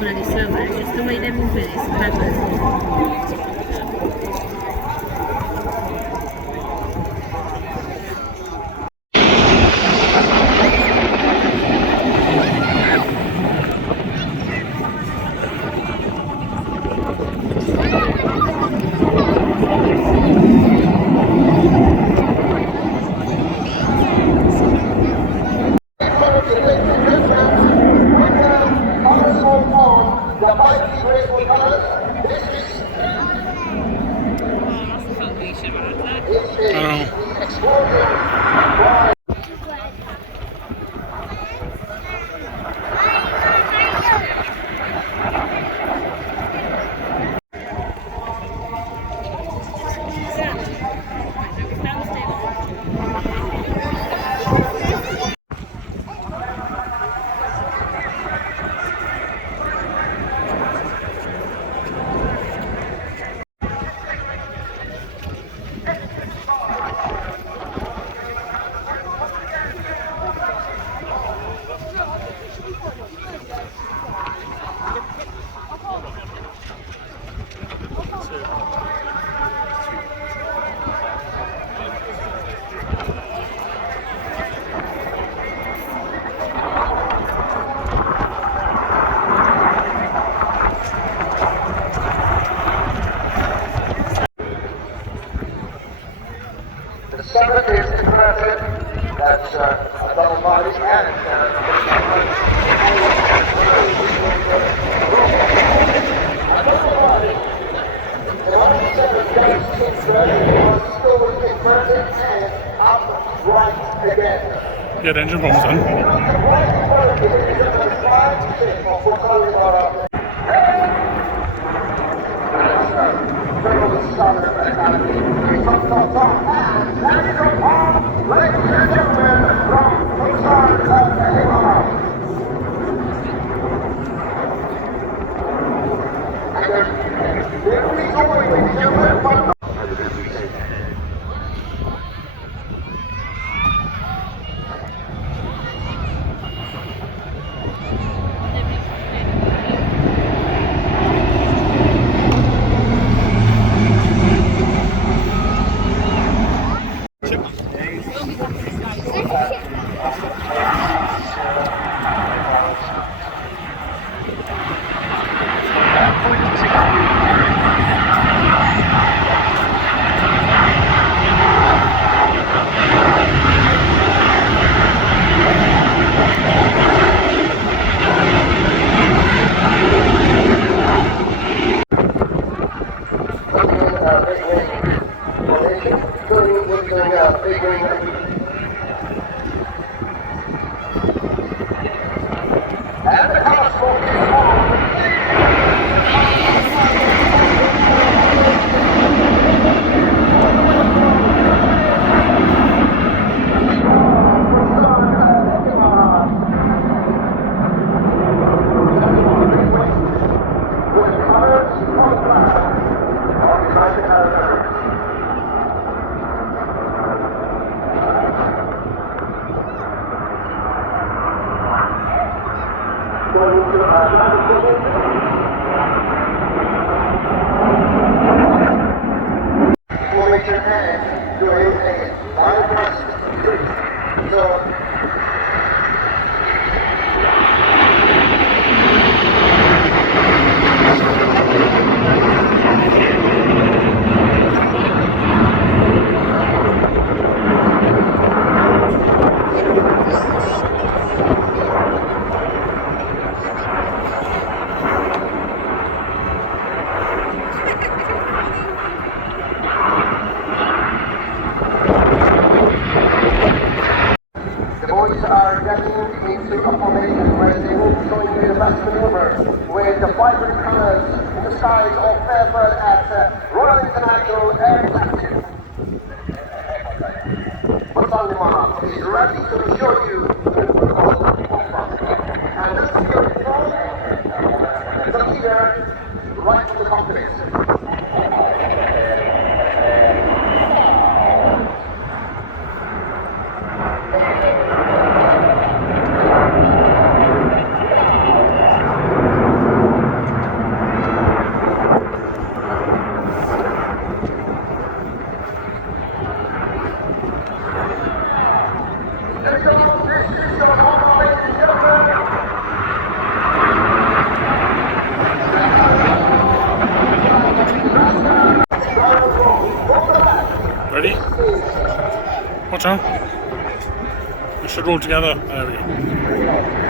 Una di summer, it's just the way they're moving, it's clever. The summit is converted. That's a double body and a double body. The 107 goes inverted, was still inverted and upright again. Yeah, the engine bomb's on. Right inverted is the flying ship of Fukuoka. Southern Academy. And National Park, ladies and gentlemen, from Busan, Oklahoma. And here we go, ladies and gentlemen. And the color smoke is on. Moving your hand to a bypass street. So formation where they will be going to do the best maneuver with the vibrant colours in the skies of Fairford at Royal International Air Taxi. Musalman is ready to show you and this is your the leader right from the cockpit. Ready? Watch out. We should roll together. There we go.